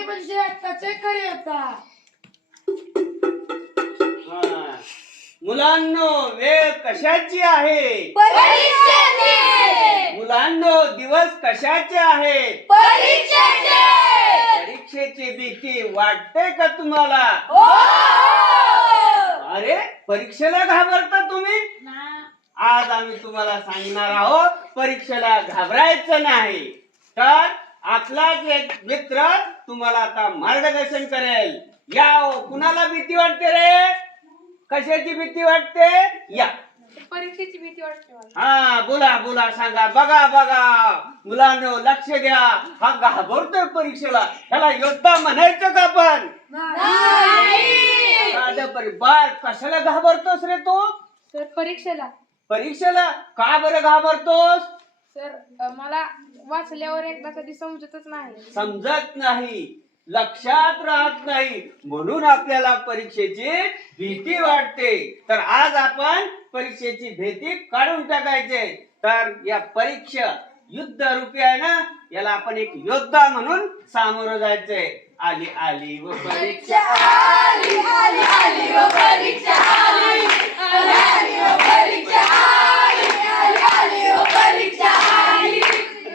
ते म्हणजे आत्ताचे खरे होता. मुलांनो, वेळ कशाची आहे? परीक्षेचे. मुलांनो, दिवस कशाचे आहेत? परीक्षेचे. परीक्षेची भीती वाटते का तुम्हाला? हो. अरे, परीक्षेला घाबरता तुम्ही? आज आम्ही तुम्हाला सांगणार आहोत परीक्षेला घाबरायचं नाही. तर आपलाच एक मित्र तुम्हाला आता मार्गदर्शन करेल. या हो, कुणाला भीती वाटते रे? कशाची भीती वाटते? या. परीक्षेची भीती वाटते मला. हा, बोला बोला, सांगा. बघा बघा मुलांनो, लक्ष द्या. हा घाबरतोय परीक्षेला. ह्याला योद्धा म्हणायचं का पण? बाळ, कशाला घाबरतोस रे तू? सर परीक्षेला. परीक्षेला का बरं घाबरतोस? सर मला वाचल्यावर एकदा कधी समजतच नाही. समजत नाही, लक्षात राहत नाही, म्हणून आपल्याला परीक्षेची भीती वाटते. तर आज आपण परीक्षेची भीती काढून टाकायचे. तर या परीक्षा युद्ध रूपी आहे ना, याला आपण एक योद्धा म्हणून सामोरं जायचंय. आली आली व परीक्षा आली आली आली व परीक्षा आली. आली आली व परीक्षा आली. आली आली व परीक्षा आली.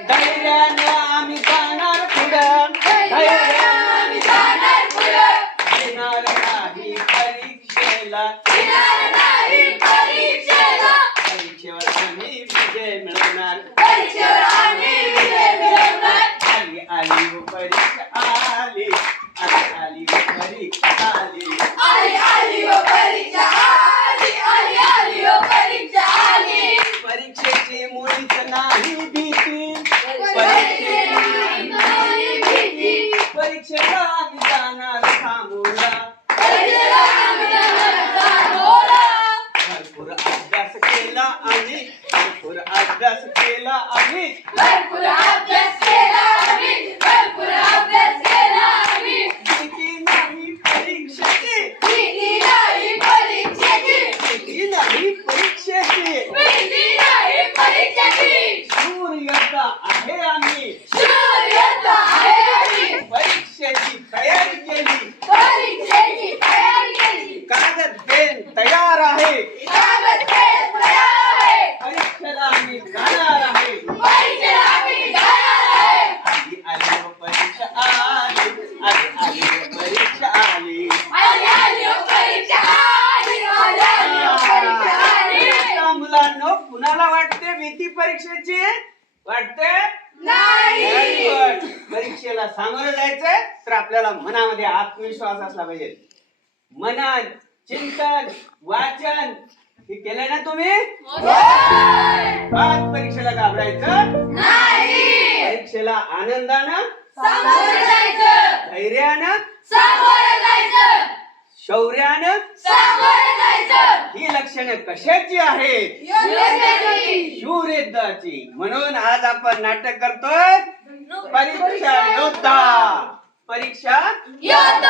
धैर्याने आम्ही जाणार पुढं. धैर्याने आम्ही जाणार पुढं. येणार नाही परीक्षेला. येणार नाही परीक्षेला. परीक्षेवर आम्ही विजय मिळवणार. परीक्षेवर आम्ही विजय मिळवणार. आली आली व परीक्षा आली. आली आली व परीक्षा आली. आली आली व परीक्षा आली. आली आली व परीक्षा आली. परीक्षेची मुळीच नाही भीती. परीक्षेची नाही भीती. परीक्षेला आम्ही जाणार सामोरा. परीक्षेला आम्ही जाणार सामोरा. भरपूर अभ्यास केला आम्ही. भरपूर अभ्यास केला आम्ही. भरपूर अभ्यास केला आम्ही. भरपूर अभ्यास केला आम्ही. भीती नाही परीक्षेची. भीती नाही परीक्षेची. भीती नाही परीक्षेची. भीती नाही परीक्षेची. शूर योद्धा आहे आम्ही. शूर योद्धा आहे आम्ही. परीक्षेची तयारी केली. परीक्षेची तयारी केली. कागद पेन तयार आहे. कागद पेन तयार आहे. परीक्षेला आम्ही जाणार आहे. परीक्षेला आम्ही जाणार आहे. आली आली व परीक्षा आली. आली आली व परीक्षा आली. आली आली व परीक्षा आली. आली आली व परीक्षा आली. आता मुलांनो, कुणाला वाटते भीती परीक्षेची? वाटते? नाही. Very good. परीक्षेला सामोरं जायचंय तर आपल्याला मनामध्ये आत्मविश्वास असला पाहिजे. मनन, चिंतन, वाचन हे केलंय ना तुम्ही? आज परीक्षेला घाबरायचं नाही. परीक्षेला आनंदानं, सामोरं जायचं. धैर्यानं, सामोरं जायचं. शौर्यानं. सामोरं जायचं. ही लक्षणे कशाची आहेत? योद्ध्याची. शूर योद्धाची. म्हणून आज आपण नाटक करतोय परीक्षा योद्धा. परीक्षा योद्धा.